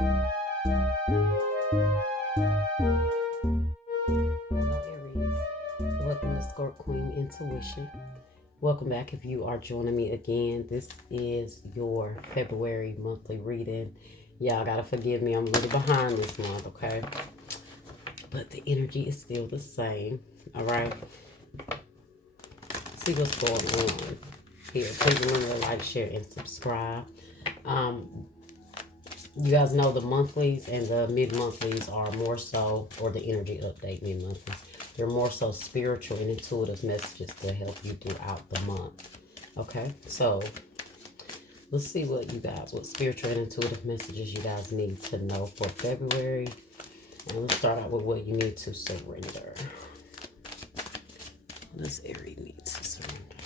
Hello, Aries. Welcome to Scorp Queen Intuition. Welcome back if you are joining me again. This is your February monthly reading. Y'all gotta forgive me, I'm a little behind this month, okay? But the energy is still the same, all right? See what's going on here. Please remember to like, share, and subscribe. You guys know the monthlies and the mid-monthlies are more so, or the energy update mid-monthlies, they're more so spiritual and intuitive messages to help you throughout the month. Okay, so let's see what spiritual and intuitive messages you guys need to know for February. And let's start out with what you need to surrender. What does Aries need to surrender?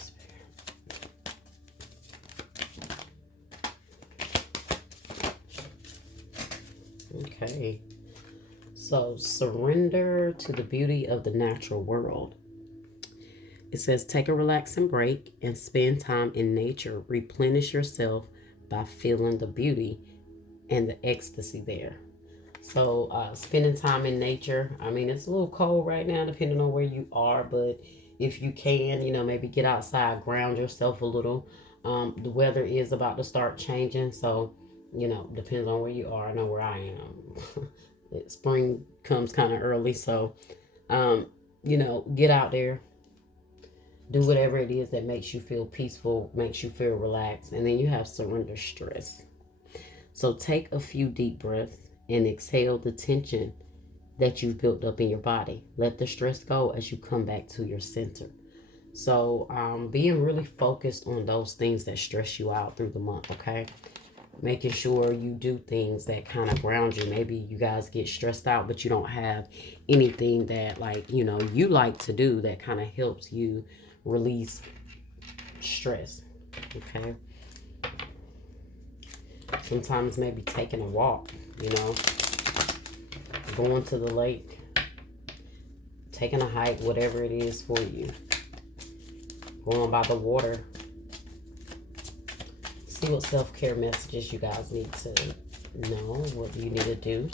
Okay, so surrender to the beauty of the natural world. It says take a relaxing break and spend time in nature. Replenish yourself by feeling the beauty and the ecstasy there. So spending time in nature. I mean, it's a little cold right now depending on where you are, but if you can, maybe get outside, ground yourself a little. The weather is about to start changing, so depends on where you are. I know where I am. Spring comes kind of early, so get out there, do whatever it is that makes you feel peaceful, makes you feel relaxed. And then you have surrender stress. So take a few deep breaths and exhale the tension that you've built up in your body. Let the stress go as you come back to your center. So being really focused on those things that stress you out through the month, okay? Making sure you do things that kind of ground you. Maybe you guys get stressed out, but you don't have anything that you like to do that kind of helps you release stress, okay? Sometimes maybe taking a walk, going to the lake, taking a hike, whatever it is for you. Going by the water. See what self-care messages you guys need to know, what you need to do.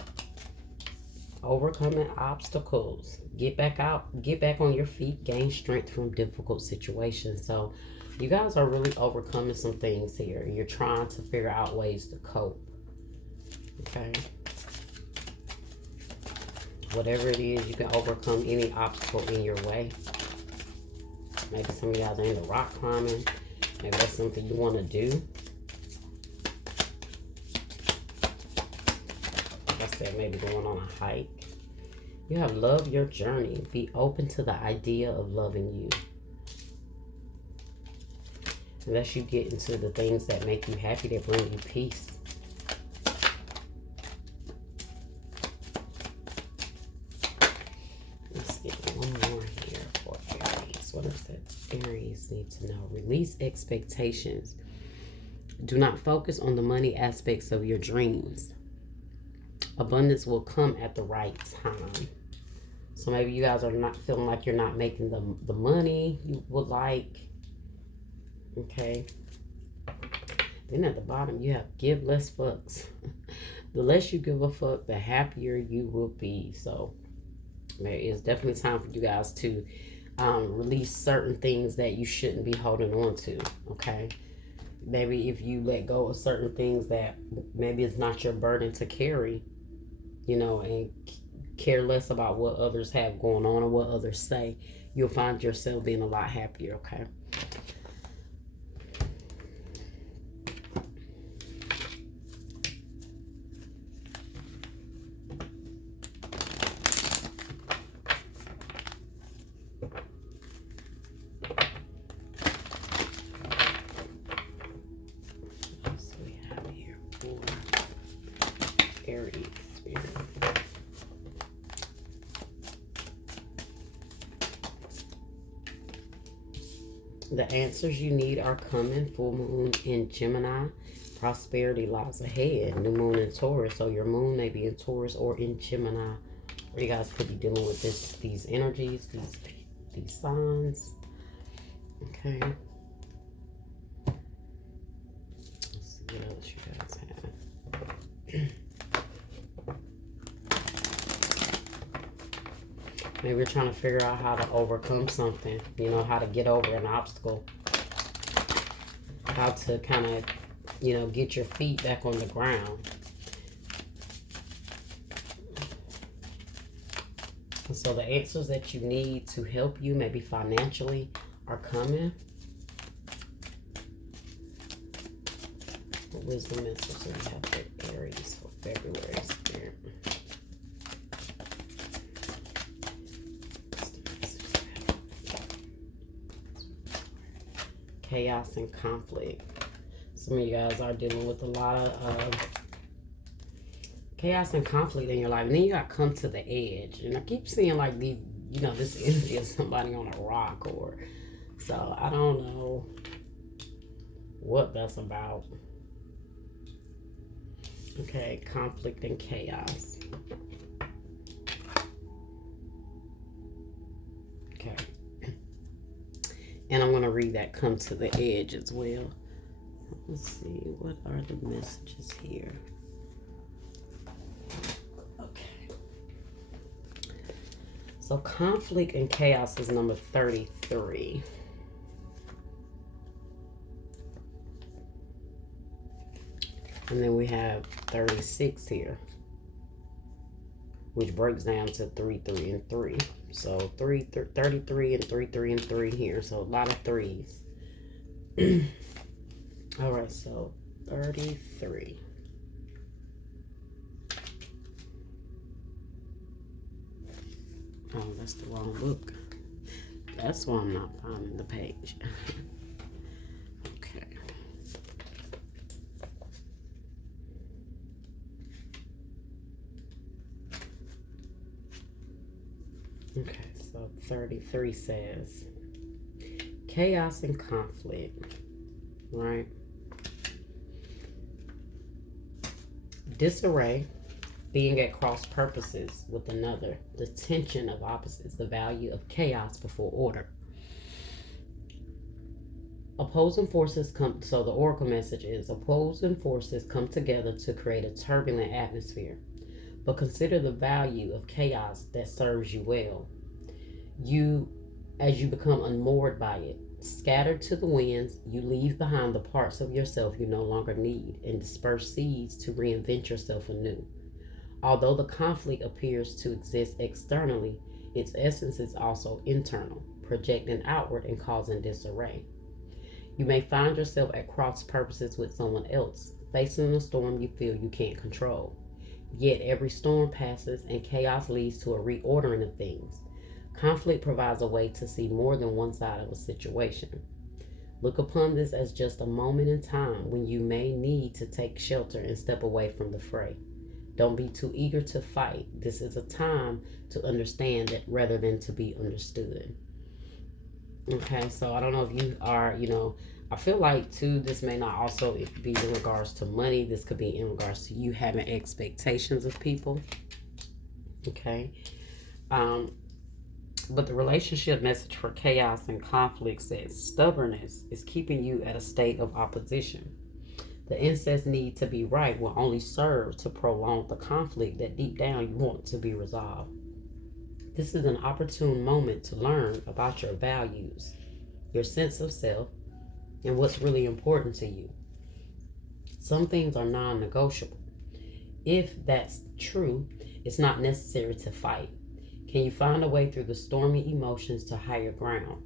Overcoming obstacles. Get back out, get back on your feet, gain strength from difficult situations. So you guys are really overcoming some things here. You're trying to figure out ways to cope. Okay. Whatever it is, you can overcome any obstacle in your way. Maybe some of you guys are into rock climbing. Maybe that's something you want to do. Like I said, maybe going on a hike. You have love your journey. Be open to the idea of loving you. Unless you get into the things that make you happy, that bring you peace. Let's get one more here for Aries. What does that Aries need to know? Release expectations. Do not focus on the money aspects of your dreams. Abundance will come at the right time. So maybe you guys are not feeling like you're not making the money you would like. Okay. Then at the bottom, you have give less fucks. The less you give a fuck, the happier you will be. So there is definitely time for you guys to release certain things that you shouldn't be holding on to. Okay. Maybe if you let go of certain things that maybe it's not your burden to carry, and care less about what others have going on or what others say, you'll find yourself being a lot happier, okay? So we have here for Aries Spirit. The answers you need are coming. Full moon in Gemini. Prosperity lies ahead. New moon in Taurus. So your moon may be in Taurus or in Gemini. Or you guys could be dealing with these energies, these signs. Okay. Let's see what else you guys have. Maybe you're trying to figure out how to overcome something, you know, how to get over an obstacle, how to kind of, you know, get your feet back on the ground. And so the answers that you need to help you, maybe financially, are coming. What wisdom message do we have for Aries for February, Spirit? Chaos and conflict. Some of you guys are dealing with a lot of chaos and conflict in your life. And then you got to come to the edge. And I keep seeing like the, you know, this energy of somebody on a rock, or so I don't know what that's about. Okay, conflict and chaos. Okay. And I'm going to read that come to the edge as well. Let's see, what are the messages here? Okay. So conflict and chaos is number 33. And then we have 36 here, which breaks down to 3, 3, and 3. So 33 and 3, 3, and 3 here. So a lot of threes. All right, so 33. Oh, that's the wrong book. That's why I'm not finding the page. Okay. Okay, so 33 says, chaos and conflict, right? Disarray, being at cross purposes with another, the tension of opposites, the value of chaos before order. Opposing forces come, so the oracle message is, opposing forces come together to create a turbulent atmosphere. But consider the value of chaos that serves you well. As you become unmoored by it, scattered to the winds, you leave behind the parts of yourself you no longer need and disperse seeds to reinvent yourself anew. Although the conflict appears to exist externally, its essence is also internal, projecting outward and causing disarray. You may find yourself at cross purposes with someone else, facing a storm you feel you can't control. Yet every storm passes and chaos leads to a reordering of things. Conflict provides a way to see more than one side of a situation. Look upon this as just a moment in time when you may need to take shelter and step away from the fray. Don't be too eager to fight. This is a time to understand it rather than to be understood. Okay, so I don't know if you are, you know, I feel like too, this may not also be in regards to money. This could be in regards to you having expectations of people. Okay. But the relationship message for chaos and conflict says stubbornness is keeping you at a state of opposition. The incest need to be right will only serve to prolong the conflict that deep down you want to be resolved. This is an opportune moment to learn about your values, your sense of self, and what's really important to you. Some things are non-negotiable. If that's true, it's not necessary to fight. Can you find a way through the stormy emotions to higher ground?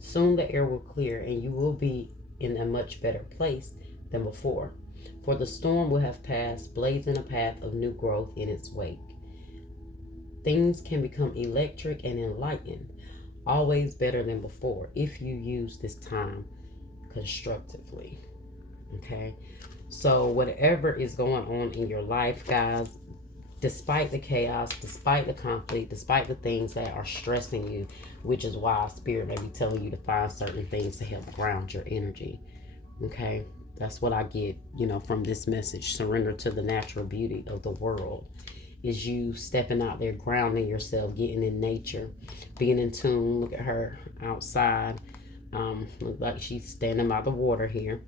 Soon the air will clear and you will be in a much better place than before. For the storm will have passed, blazing a path of new growth in its wake. Things can become electric and enlightened, always better than before, if you use this time constructively. Okay, so whatever is going on in your life, guys, despite the chaos, despite the conflict, despite the things that are stressing you, which is why Spirit may be telling you to find certain things to help ground your energy. Okay, that's what I get, you know, from this message. Surrender to the natural beauty of the world is you stepping out there, grounding yourself, getting in nature, being in tune. Look at her outside. Look like she's standing by the water here.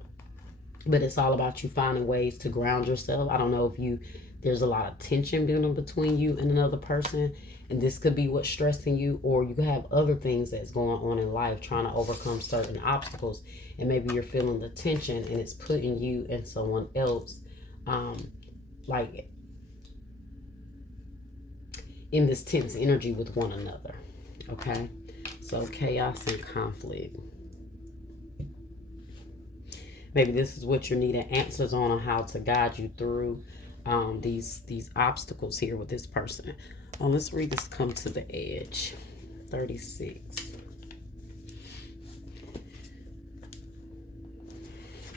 But it's all about you finding ways to ground yourself. I don't know if there's a lot of tension building between you and another person, and this could be what's stressing you, or you could have other things that's going on in life trying to overcome certain obstacles, and maybe you're feeling the tension and it's putting you and someone else like in this tense energy with one another. Okay, so chaos and conflict. Maybe this is what you're needing answers on how to guide you through these obstacles here with this person. Let's read this. Come to the edge. 36.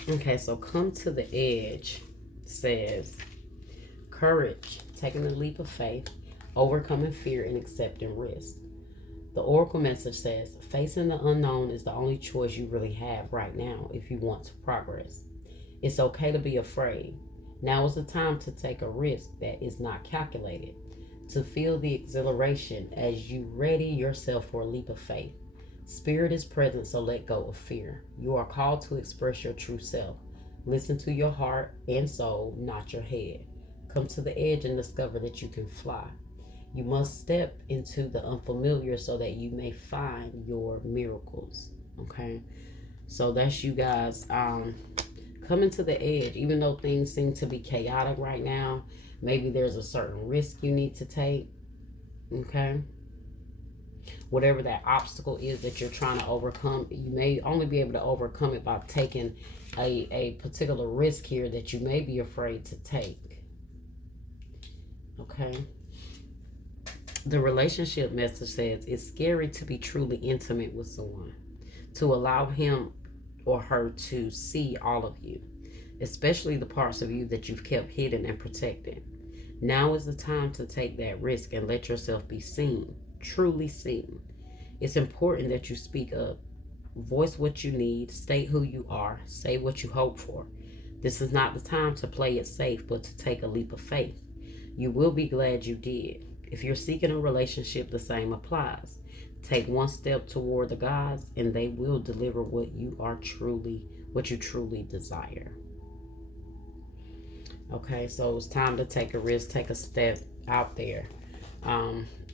Okay, so come to the edge says courage, taking a leap of faith, overcoming fear, and accepting risk. The oracle message says facing the unknown is the only choice you really have right now if you want to progress. It's okay to be afraid. Now is the time to take a risk that is not calculated, to feel the exhilaration as you ready yourself for a leap of faith. Spirit is present, so let go of fear. You are called to express your true self. Listen to your heart and soul, not your head. Come to the edge and discover that you can fly. You must step into the unfamiliar so that you may find your miracles. Okay, so that's you guys coming to the edge. Even though things seem to be chaotic right now, maybe there's a certain risk you need to take. Okay, whatever that obstacle is that you're trying to overcome, you may only be able to overcome it by taking a particular risk here that you may be afraid to take. Okay, the relationship message says it's scary to be truly intimate with someone, to allow him or her to see all of you, especially the parts of you that you've kept hidden and protected. Now is the time to take that risk and let yourself be seen, truly seen. It's important that you speak up, voice what you need, state who you are, say what you hope for. This is not the time to play it safe, but to take a leap of faith. You will be glad you did. If you're seeking a relationship, the same applies. Take one step toward the gods, and they will deliver what you truly desire. Okay, so it's time to take a risk, take a step out there.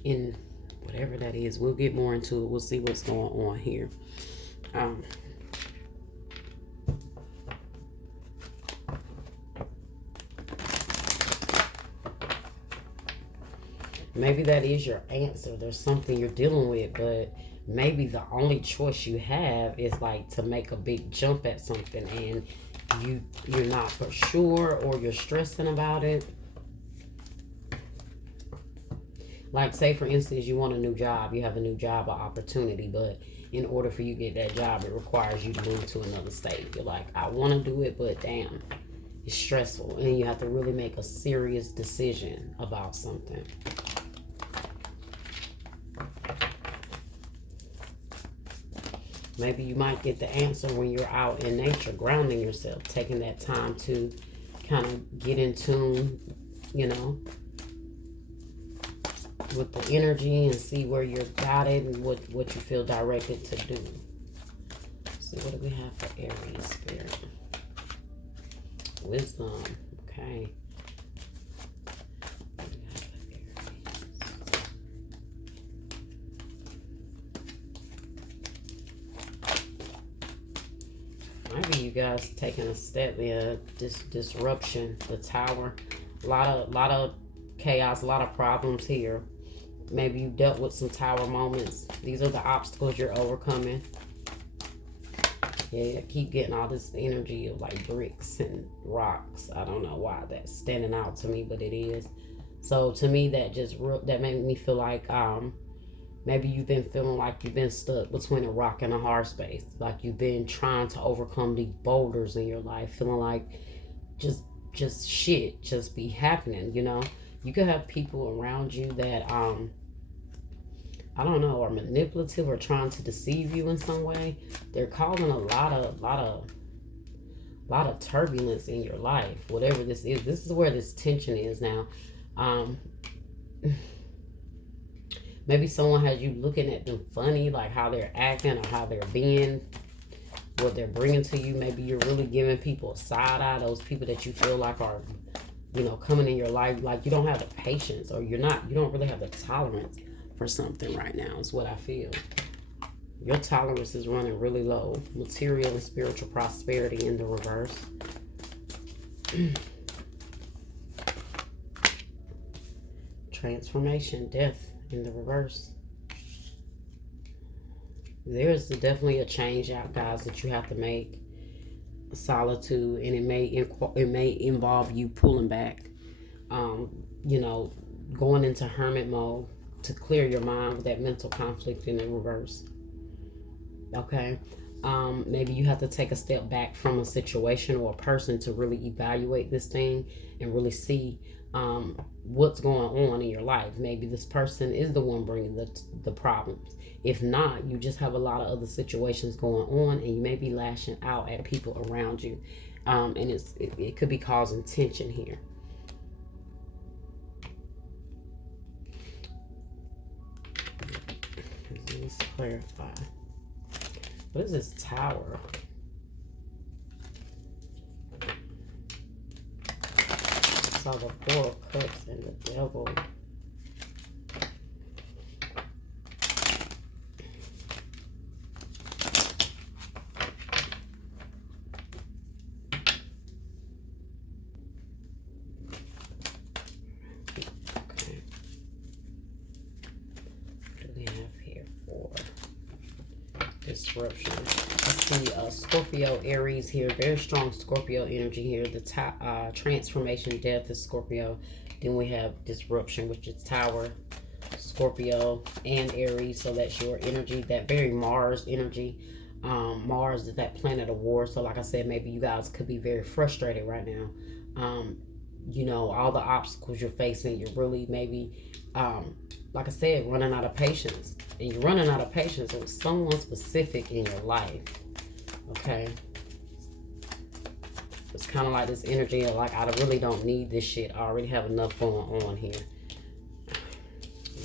In whatever that is, we'll get more into it. We'll see what's going on here. Maybe that is your answer. There's something you're dealing with, but maybe the only choice you have is like to make a big jump at something, and you're not for sure, or you're stressing about it. Like, say for instance, you want a new job, you have a new job or opportunity, but in order for you to get that job, it requires you to move to another state. You're like, I want to do it, but damn, it's stressful, and you have to really make a serious decision about something. Maybe you might get the answer when you're out in nature, grounding yourself, taking that time to kind of get in tune, with the energy and see where you're guided and what you feel directed to do. So what do we have for Aries Spirit? Wisdom. Okay. Maybe you guys taking a step in disruption, the Tower. A lot of chaos, a lot of problems here. Maybe you dealt with some Tower moments. These are the obstacles you're overcoming. Yeah, I keep getting all this energy of like bricks and rocks. I don't know why that's standing out to me, but it is. So to me, that made me feel like maybe you've been feeling like you've been stuck between a rock and a hard space. Like you've been trying to overcome these boulders in your life, feeling like just shit just be happening, You could have people around you that I don't know, are manipulative or trying to deceive you in some way. They're causing a lot of turbulence in your life. Whatever this is where this tension is now. Maybe someone has you looking at them funny, like how they're acting or how they're being. what they're bringing to you. Maybe you're really giving people a side eye. Those people that you feel like are, you know, coming in your life, like you don't have the patience, or you don't really have the tolerance for something right now, is what I feel. Your tolerance is running really low. Material and spiritual prosperity in the reverse. Transformation, death in the reverse. There's definitely a change out, guys, that you have to make. Solitude, and it may involve you pulling back, you know, going into hermit mode to clear your mind with that mental conflict in the reverse. Okay. Maybe you have to take a step back from a situation or a person to really evaluate this thing and really see what's going on in your life. Maybe this person is the one bringing the problems. If not, you just have a lot of other situations going on, and you may be lashing out at people around you, and it could be causing tension here. Let's clarify. What is this Tower? I saw the Four of Cups and the Devil. Okay. What do we have here for disruption? I see Scorpio, Aries here. Very strong Scorpio energy here. The transformation, death is Scorpio. Then we have disruption, which is Tower, Scorpio, and Aries. So that's your energy. That very Mars energy. Mars is that planet of war. So like I said, maybe you guys could be very frustrated right now. You know, all the obstacles you're facing, you're really maybe, like I said, running out of patience. And you're running out of patience with someone specific in your life. Okay? It's kind of like this energy of like, I really don't need this shit. I already have enough going on here.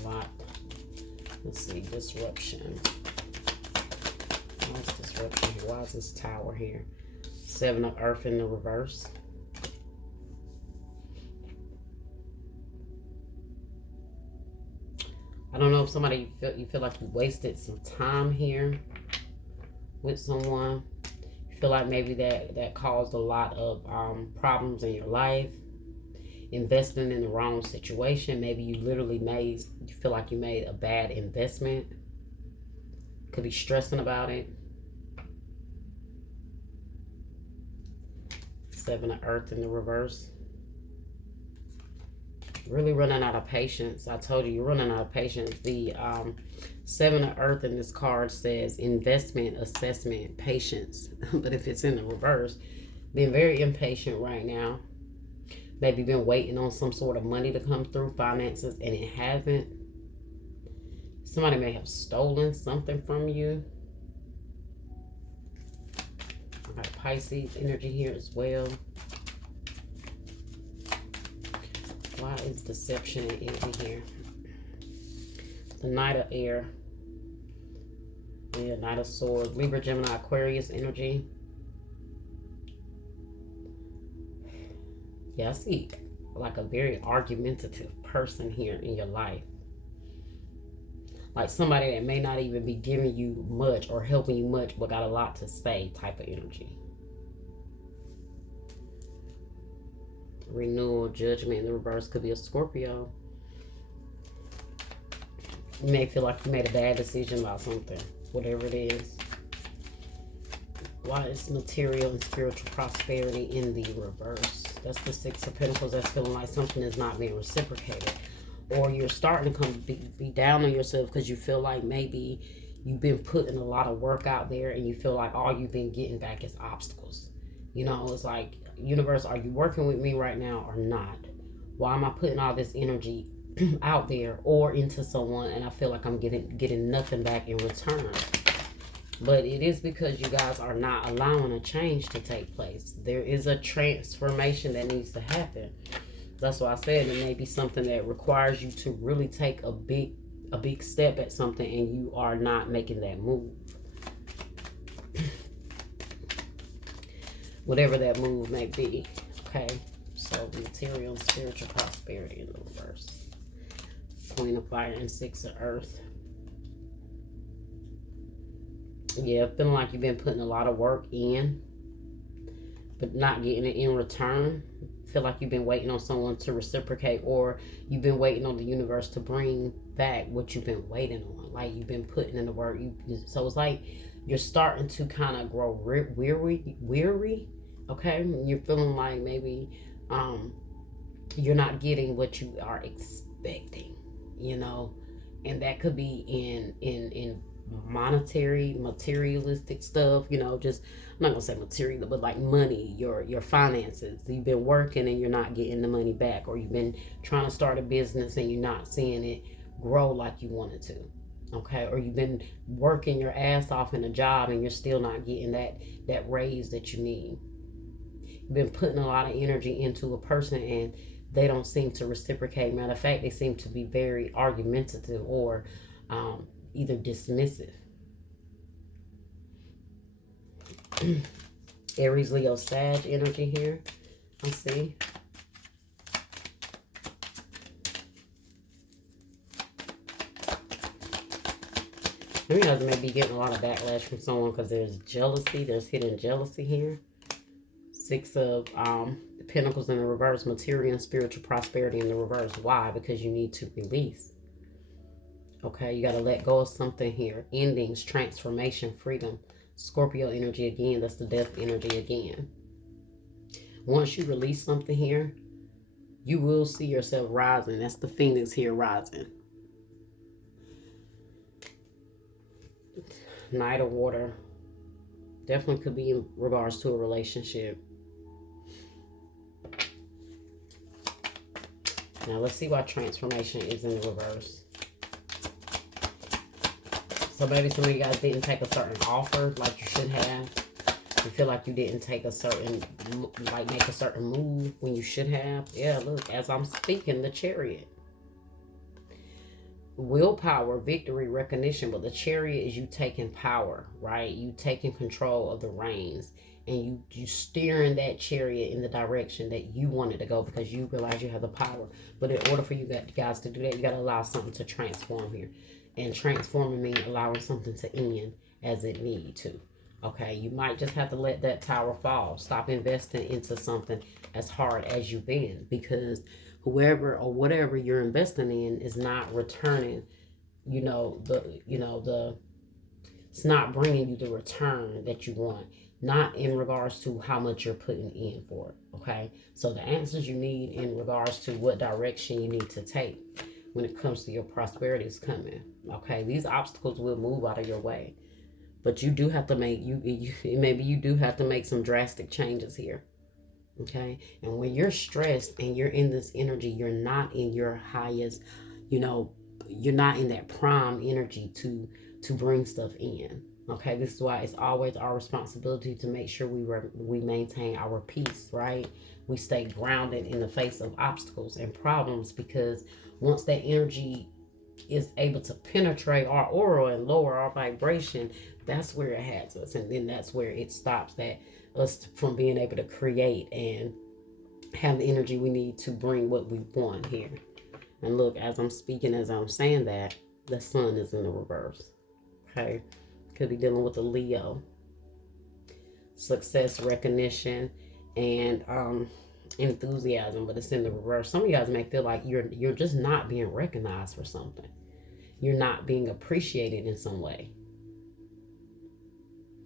Lot. Let's see, disruption. Why is disruption here? Why is this Tower here? Seven of Earth in the reverse. I don't know if somebody you feel like you wasted some time here with someone. You feel like maybe that caused a lot of problems in your life. Investing in the wrong situation. Maybe you literally you feel like you made a bad investment. Could be stressing about it. Seven of Earth in the reverse. Really running out of patience. I told you, you're running out of patience. The Seven of Earth in this card says investment, assessment, patience. But if it's in the reverse, being very impatient right now. Maybe been waiting on some sort of money to come through, finances, and it hasn't. Somebody may have stolen something from you. I got Pisces energy here as well. Why is deception and envy here? The Knight of Air. Yeah, Knight of Swords. Libra, Gemini, Aquarius energy. Yeah, I see like a very argumentative person here in your life. Like somebody that may not even be giving you much or helping you much, but got a lot to say type of energy. Renewal, judgment in the reverse could be a Scorpio. You may feel like you made a bad decision about something, whatever it is. Why is material and spiritual prosperity in the reverse? That's the Six of Pentacles. That's feeling like something is not being reciprocated. Or you're starting to be down on yourself because you feel like maybe you've been putting a lot of work out there and you feel like all you've been getting back is obstacles. You know, it's like, universe, are you working with me right now or not? Why am I putting all this energy out there or into someone and I feel like I'm getting nothing back in return? But it is because you guys are not allowing a change to take place. There is a transformation that needs to happen. That's why I said it may be something that requires you to really take a big step at something and you are not making that move. whatever that move may be. Okay, so material and spiritual prosperity in the reverse. Queen of Fire and Six of Earth. Yeah, feeling like you've been putting a lot of work in, but not getting it in return. Feel like you've been waiting on someone to reciprocate, or you've been waiting on the universe to bring back what you've been waiting on. Like you've been putting in the work. So it's like you're starting to kind of grow weary. Okay, you're feeling like maybe you're not getting what you are expecting. You know, and that could be in materialistic stuff, you know, just I'm not gonna say material, but like money, your finances. You've been working and you're not getting the money back, or you've been trying to start a business and you're not seeing it grow like you wanted to. Okay, or you've been working your ass off in a job and you're still not getting that raise that you need. You've been putting a lot of energy into a person and they don't seem to reciprocate. Matter of fact, they seem to be very argumentative or either dismissive. Aries, Leo, Sag energy here. I see. You guys may be getting a lot of backlash from someone because there's jealousy. There's hidden jealousy here. Six of Pentacles in the reverse. Material and spiritual prosperity in the reverse. Why? Because you need to release. Okay, you got to let go of something here. Endings, transformation, freedom. Scorpio energy again. That's the death energy again. Once you release something here, you will see yourself rising. That's the Phoenix here rising. Knight of Water. Definitely could be in regards to a relationship. Now let's see why transformation is in the reverse. So maybe some of you guys didn't take a certain offer like you should have. You feel like you didn't take a certain, like make a certain move when you should have. Yeah, look, as I'm speaking, the Chariot. Willpower, victory, recognition, but the Chariot is you taking power, right? You taking control of the reins, and you steering that chariot in the direction that you want it to go because you realize you have the power. But in order for you guys to do that, you got to allow something to transform here. And transforming means allowing something to end as it need to. Okay, you might just have to let that tower fall. Stop investing into something as hard as you've been, because whoever or whatever you're investing in is not returning, it's not bringing you the return that you want. Not in regards to how much you're putting in for it. Okay, so the answers you need in regards to what direction you need to take when it comes to your prosperity is coming. Okay, these obstacles will move out of your way, but you do have to make maybe you do have to make some drastic changes here. Okay, and when you're stressed and you're in this energy, you're not in your highest, you're not in that prime energy to bring stuff in. Okay, this is why it's always our responsibility to make sure we maintain our peace, right? We stay grounded in the face of obstacles and problems, because once that energy is able to penetrate our aura and lower our vibration, that's where it has us, and then that's where it stops us from being able to create and have the energy we need to bring what we want here. And look, as I'm speaking, as I'm saying that, the sun is in the reverse. Okay, could be dealing with a Leo. Success, recognition, and enthusiasm, but it's in the reverse. Some of you guys may feel like you're just not being recognized for something. You're not being appreciated in some way.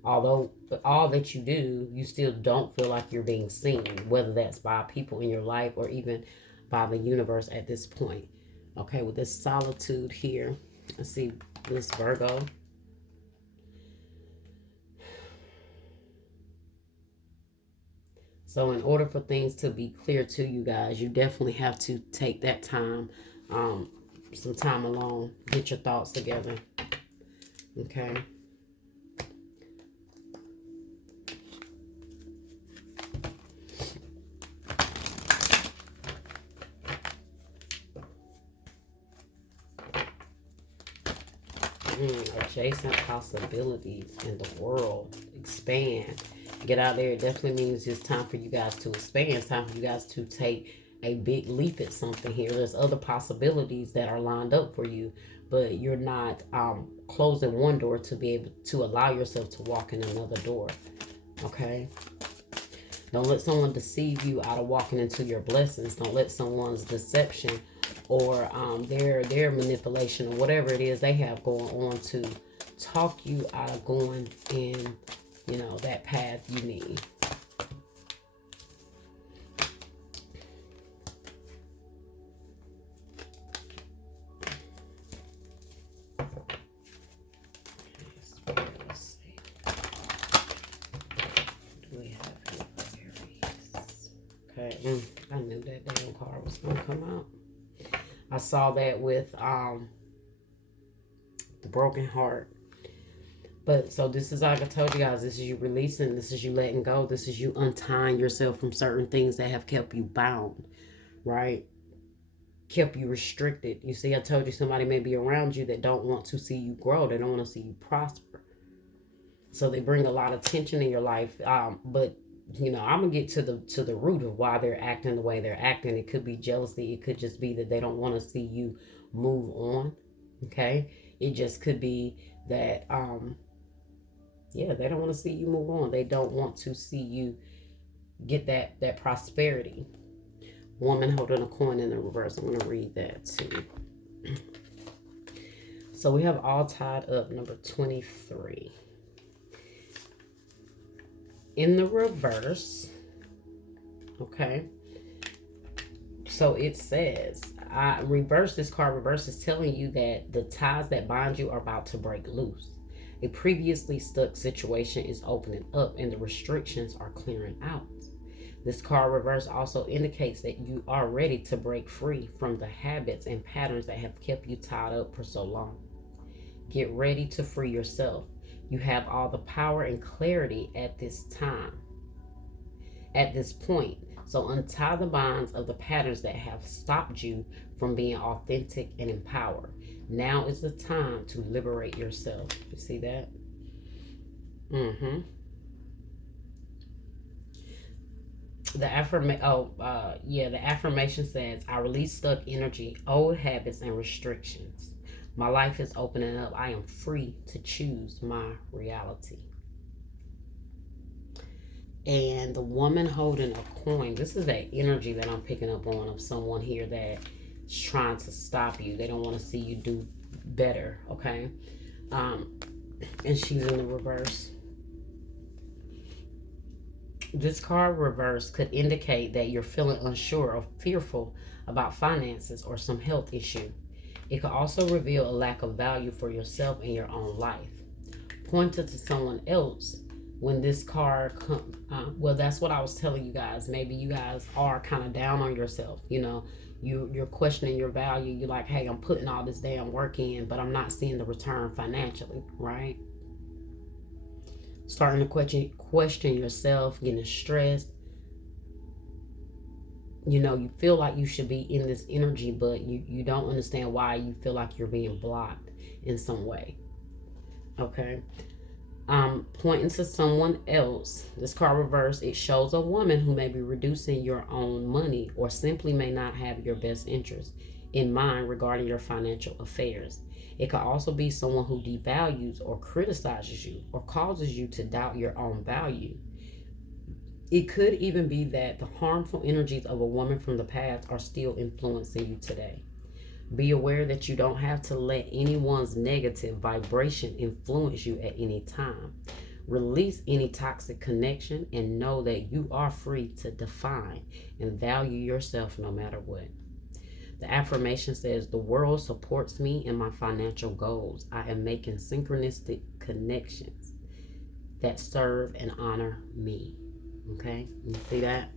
Although all that you do, you still don't feel like you're being seen, whether that's by people in your life or even by the universe at this point. Okay, with this solitude here, let's see this Virgo. So in order for things to be clear to you guys, you definitely have to take that time, some time alone, get your thoughts together. Okay. Adjacent possibilities in the world expand Get out there. It definitely means it's time for you guys to expand. It's time for you guys to take a big leap at something here. There's other possibilities that are lined up for you, but you're not closing one door to be able to allow yourself to walk in another door. Okay? Don't let someone deceive you out of walking into your blessings. Don't let someone's deception or their manipulation or whatever it is they have going on to talk you out of going in, you know, that path you need. Okay, I knew that damn card was gonna come out. I saw that with the broken heart. But so this is, like I told you guys, this is you releasing, this is you letting go, this is you untying yourself from certain things that have kept you bound, right? Kept you restricted. You see, I told you somebody may be around you that don't want to see you grow. They don't want to see you prosper. So they bring a lot of tension in your life. But you know, I'm gonna get to the root of why they're acting the way they're acting. It could be jealousy. It could just be that they don't want to see you move on. Okay, it just could be that yeah, they don't want to see you move on. They don't want to see you get that prosperity. Woman holding a coin in the reverse. I'm gonna read that too. So we have all tied up, number 23. In the reverse, okay, so it says, this card reverse is telling you that the ties that bind you are about to break loose. A previously stuck situation is opening up and the restrictions are clearing out. This card reverse also indicates that you are ready to break free from the habits and patterns that have kept you tied up for so long. Get ready to free yourself. You have all the power and clarity at this time, at this point. So untie the bonds of the patterns that have stopped you from being authentic and empowered. Now is the time to liberate yourself. You see that? The affirmation says, I release stuck energy, old habits, and restrictions. My life is opening up. I am free to choose my reality. And the woman holding a coin, this is that energy that I'm picking up on of someone here that's trying to stop you. They don't want to see you do better, okay? And she's in the reverse. This card reverse could indicate that you're feeling unsure or fearful about finances or some health issue. It could also reveal a lack of value for yourself in your own life. Pointed to someone else when this card comes. Well, that's what I was telling you guys. Maybe you guys are kind of down on yourself. You know, you're questioning your value. You're like, hey, I'm putting all this damn work in, but I'm not seeing the return financially, right? Starting to question yourself, getting stressed. You know, you feel like you should be in this energy, but you don't understand why you feel like you're being blocked in some way. Okay. Pointing to someone else. This card reverse, it shows a woman who may be reducing your own money or simply may not have your best interest in mind regarding your financial affairs. It could also be someone who devalues or criticizes you or causes you to doubt your own value. It could even be that the harmful energies of a woman from the past are still influencing you today. Be aware that you don't have to let anyone's negative vibration influence you at any time. Release any toxic connection and know that you are free to define and value yourself no matter what. The affirmation says, the world supports me in my financial goals. I am making synchronistic connections that serve and honor me. Okay, you see that?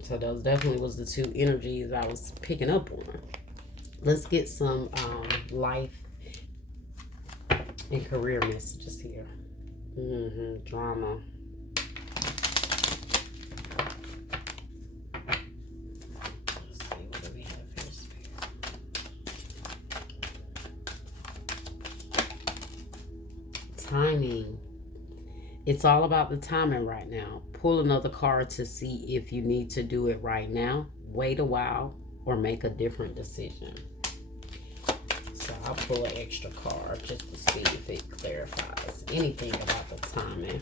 So those definitely was the two energies I was picking up on. Let's get some life and career messages here. Drama. Let's see, what do we have here? timing. It's all about the timing right now. Pull another card to see if you need to do it right now, wait a while, or make a different decision. So I'll pull an extra card just to see if it clarifies anything about the timing.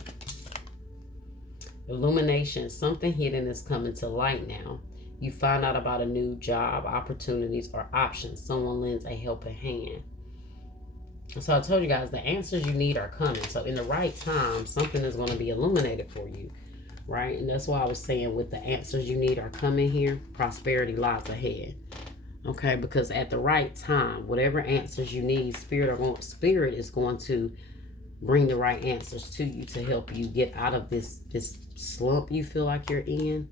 Illumination. Something hidden is coming to light now. You find out about a new job, opportunities, or options. Someone lends a helping hand. So I told you guys the answers you need are coming. So in the right time, something is going to be illuminated for you, right? And that's why I was saying with the answers you need are coming here, prosperity lies ahead. Okay, because at the right time, whatever answers you need, spirit is going to bring the right answers to you to help you get out of this slump you feel like you're in.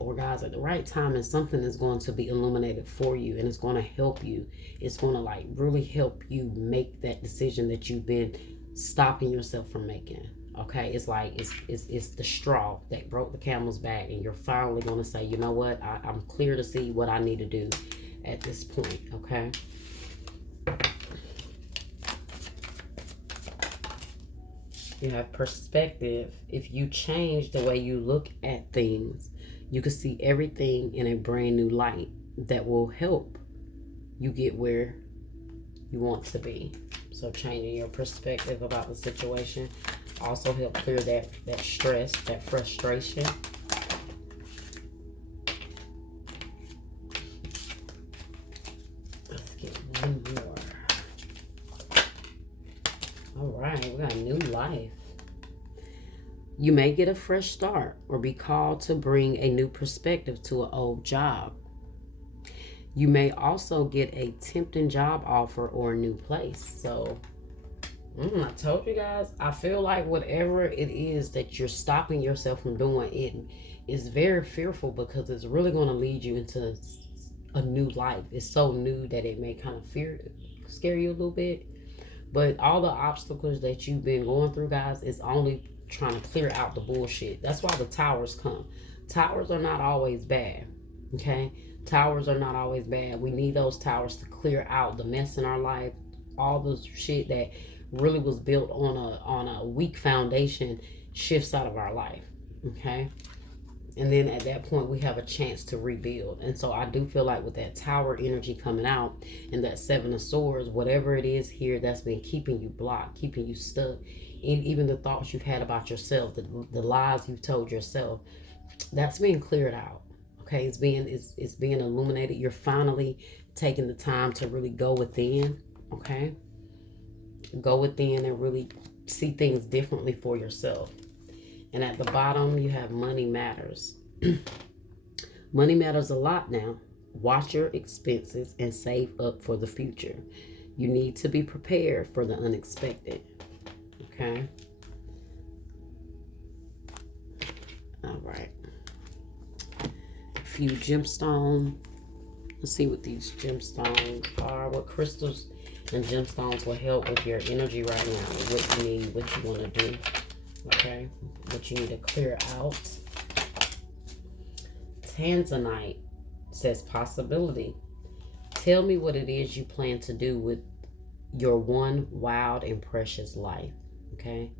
Or guys, at the right time, and something is going to be illuminated for you, and it's going to help you. It's going to like really help you make that decision that you've been stopping yourself from making. Okay, it's like it's the straw that broke the camel's back, and you're finally going to say, you know what, I'm clear to see what I need to do at this point. Okay. You have perspective. If you change the way you look at things, you can see everything in a brand new light that will help you get where you want to be. So changing your perspective about the situation also help clear that stress, that frustration. Let's get one more. All right, we got a new life. You may get a fresh start or be called to bring a new perspective to an old job. You may also get a tempting job offer or a new place. So, I told you guys, I feel like whatever it is that you're stopping yourself from doing, it is very fearful because it's really going to lead you into a new life. It's so new that it may kind of scare you a little bit. But all the obstacles that you've been going through, guys, is only trying to clear out the bullshit. That's why the towers come. Towers are not always bad. Okay? Towers are not always bad. We need those towers to clear out the mess in our life. All the shit that really was built on a weak foundation shifts out of our life. Okay? And then at that point, we have a chance to rebuild. And so I do feel like with that tower energy coming out and that Seven of Swords, whatever it is here that's been keeping you blocked, keeping you stuck, and even the thoughts you've had about yourself, the lies you've told yourself, that's being cleared out. Okay, it's being illuminated. You're finally taking the time to really go within. Okay, go within and really see things differently for yourself. And at the bottom, you have money matters. Money matters a lot now. Watch your expenses and save up for the future. You need to be prepared for the unexpected. Okay. All right. A few gemstones. Let's see what these gemstones are. What crystals and gemstones will help with your energy right now. What you need, what you want to do. Okay, what you need to clear out. Tanzanite says possibility. Tell me what it is you plan to do with your one wild and precious life. Okay,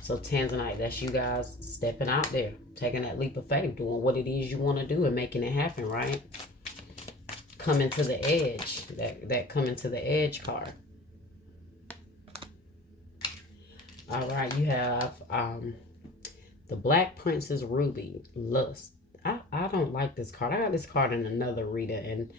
so Tanzanite, that's you guys stepping out there, taking that leap of faith, doing what it is you want to do and making it happen, right? Coming to the edge, that coming to the edge card. All right, you have the Black Princess Ruby, Lust. I don't like this card. I got this card in another reader, and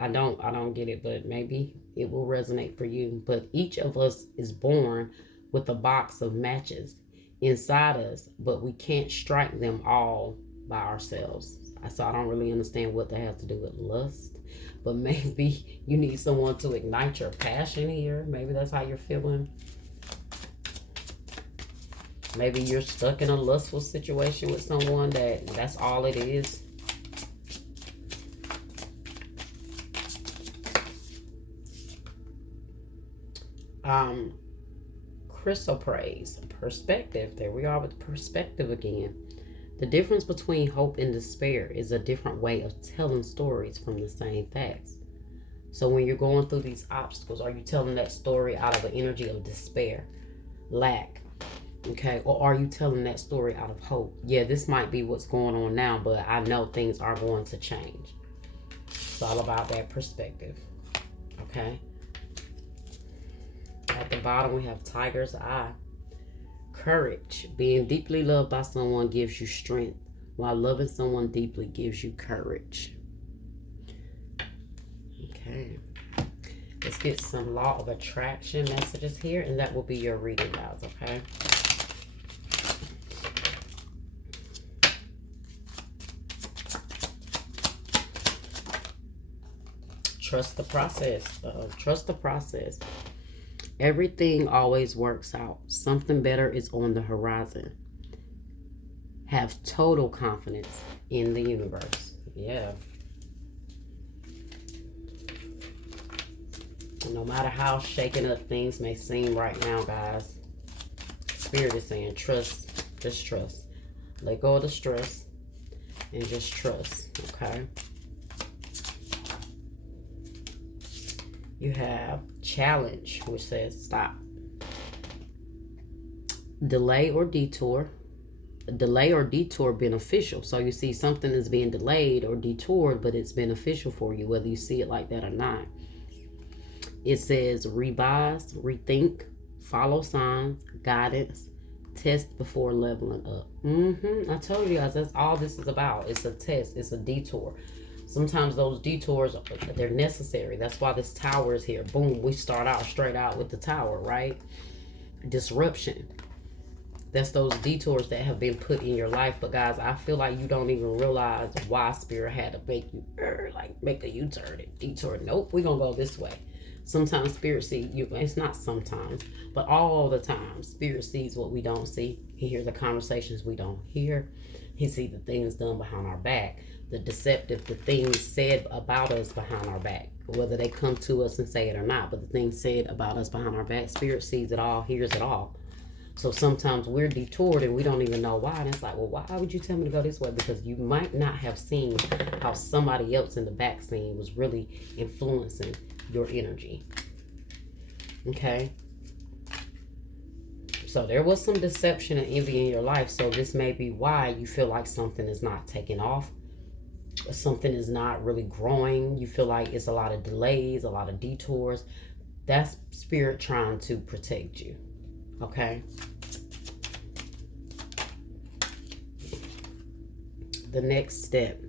I don't get it, but maybe it will resonate for you. But each of us is born with a box of matches inside us, but we can't strike them all by ourselves. So I don't really understand what that has to do with lust, but maybe you need someone to ignite your passion here. Maybe that's how you're feeling. Maybe you're stuck in a lustful situation with someone that's all it is. Chrysoprase, perspective. There we are with perspective again. The difference between hope and despair is a different way of telling stories from the same facts. So when you're going through these obstacles, are you telling that story out of an energy of despair? lack. Okay, or are you telling that story out of hope? Yeah, this might be what's going on now, but I know things are going to change. It's all about that perspective. Okay. At the bottom, we have Tiger's Eye. Courage. Being deeply loved by someone gives you strength, while loving someone deeply gives you courage. Okay. Let's get some law of attraction messages here, and that will be your reading, guys, okay? Trust the process. Trust the process. Everything always works out. Something better is on the horizon. Have total confidence in the universe. Yeah. No matter how shaken up things may seem right now, guys, Spirit is saying trust. Just trust. Let go of the stress and just trust. Okay. You have challenge, which says stop. Delay or detour. Delay or detour beneficial. So you see something is being delayed or detoured, but it's beneficial for you, whether you see it like that or not. It says revise, rethink, follow signs, guidance, test before leveling up. I told you guys, that's all this is about. It's a test. It's a detour. Sometimes those detours, they're necessary. That's why this tower is here. Boom, we start out straight out with the tower, right? Disruption. That's those detours that have been put in your life. But guys, I feel like you don't even realize why Spirit had to make you, make a U-turn and detour. Nope, we're going to go this way. Sometimes Spirit sees you. It's not sometimes, but all the time. Spirit sees what we don't see. He hears the conversations we don't hear. He sees the things done behind our back. The deceptive, the things said about us behind our back, whether they come to us and say it or not, but the things said about us behind our back, Spirit sees it all, hears it all. So sometimes we're detoured and we don't even know why. And it's like, well, why would you tell me to go this way? Because you might not have seen how somebody else in the back scene was really influencing your energy. Okay. So there was some deception and envy in your life. So this may be why you feel like something is not taking off. Something is not really growing. You feel like it's a lot of delays, a lot of detours. That's Spirit trying to protect you. Okay. The next step.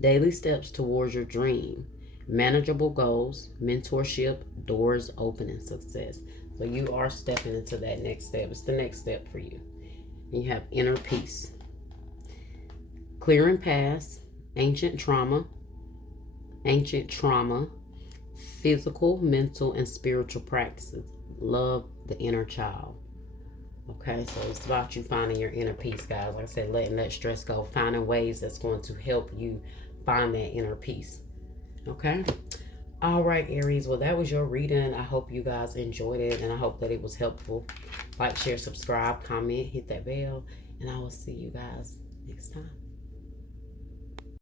Daily steps towards your dream. Manageable goals, mentorship, doors open, and success. So you are stepping into that next step. It's the next step for you. And you have inner peace. Clearing past. Ancient trauma, physical, mental, and spiritual practices. Love the inner child. Okay, so it's about you finding your inner peace, guys. Like I said, letting that stress go, finding ways that's going to help you find that inner peace. Okay. All right, Aries. Well, that was your reading. I hope you guys enjoyed it, and I hope that it was helpful. Like, share, subscribe, comment, hit that bell, and I will see you guys next time.